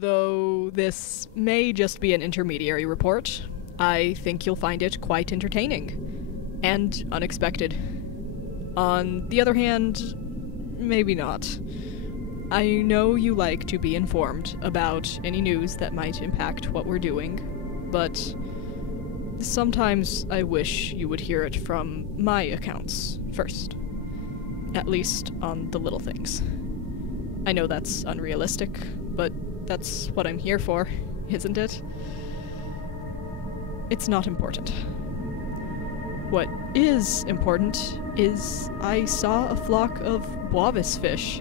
Though this may just be an intermediary report, I think you'll find it quite entertaining and unexpected. On the other hand, maybe not. I know you like to be informed about any news that might impact what we're doing, but sometimes I wish you would hear it from my accounts first. At least on the little things. I know that's unrealistic, but that's what I'm here for, isn't it? It's not important. What is important is I saw a flock of Boavis fish.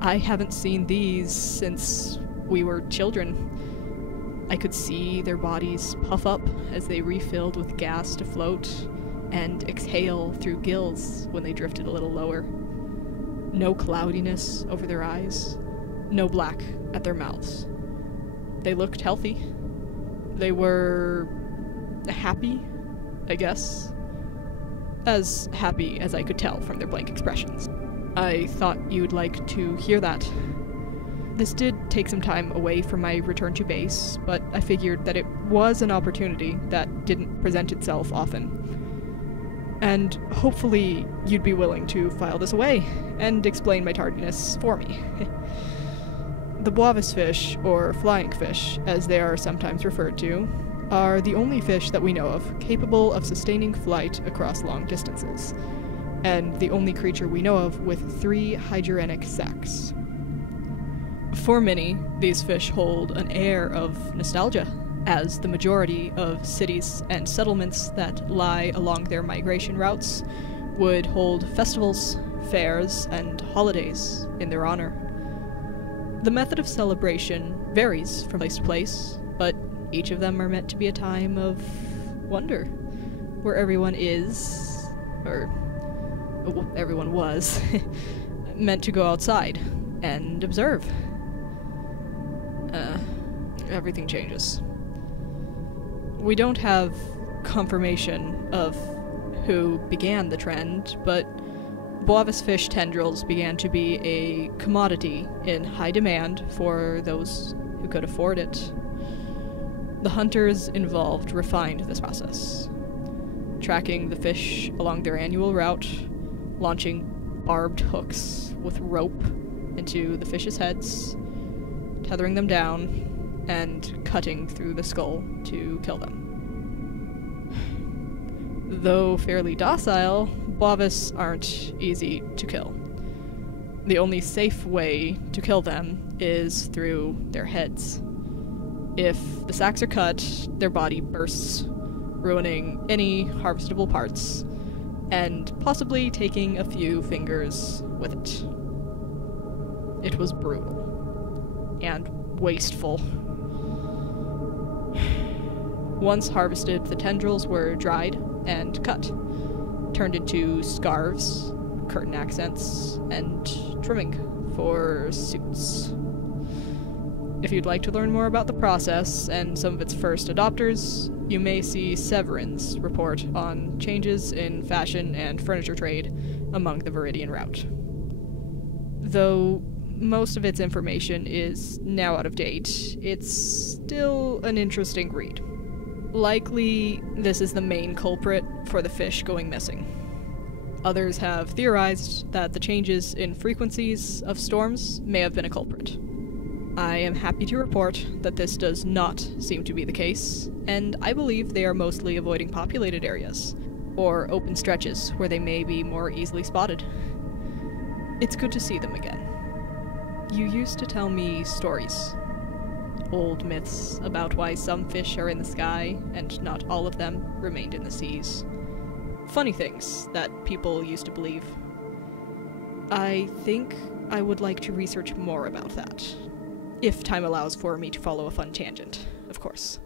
I haven't seen these since we were children. I could see their bodies puff up as they refilled with gas to float, and exhale through gills when they drifted a little lower. No cloudiness over their eyes, no black at their mouths. They looked healthy. They were happy, I guess. As happy as I could tell from their blank expressions. I thought you'd like to hear that. This did take some time away from my return to base, but I figured that it was an opportunity that didn't present itself often. And hopefully you'd be willing to file this away and explain my tardiness for me. The Boavis fish, or flying fish, as they are sometimes referred to, are the only fish that we know of capable of sustaining flight across long distances, and the only creature we know of with 3 hydrogenic sacs. For many, these fish hold an air of nostalgia, as the majority of cities and settlements that lie along their migration routes would hold festivals, fairs, and holidays in their honor. The method of celebration varies from place to place, but each of them are meant to be a time of wonder, where everyone is, or everyone was, meant to go outside and observe. Everything changes. We don't have confirmation of who began the trend, but Boavis fish tendrils began to be a commodity in high demand for those who could afford it. The hunters involved refined this process, tracking the fish along their annual route, launching barbed hooks with rope into the fish's heads, tethering them down, and cutting through the skull to kill them. Though fairly docile, Boavis aren't easy to kill. The only safe way to kill them is through their heads. If the sacs are cut, their body bursts, ruining any harvestable parts, and possibly taking a few fingers with it. It was brutal and wasteful. Once harvested, the tendrils were dried and cut, turned into scarves, curtain accents, and trimming for suits. If you'd like to learn more about the process and some of its first adopters, you may see Severin's report on changes in fashion and furniture trade among the Viridian route. Though most of its information is now out of date, it's still an interesting read. Likely, this is the main culprit for the fish going missing. Others have theorized that the changes in frequencies of storms may have been a culprit. I am happy to report that this does not seem to be the case, and I believe they are mostly avoiding populated areas, or open stretches where they may be more easily spotted. It's good to see them again. You used to tell me stories. Old myths about why some fish are in the sky and not all of them remained in the seas. Funny things that people used to believe. I think I would like to research more about that. If time allows for me to follow a fun tangent, of course.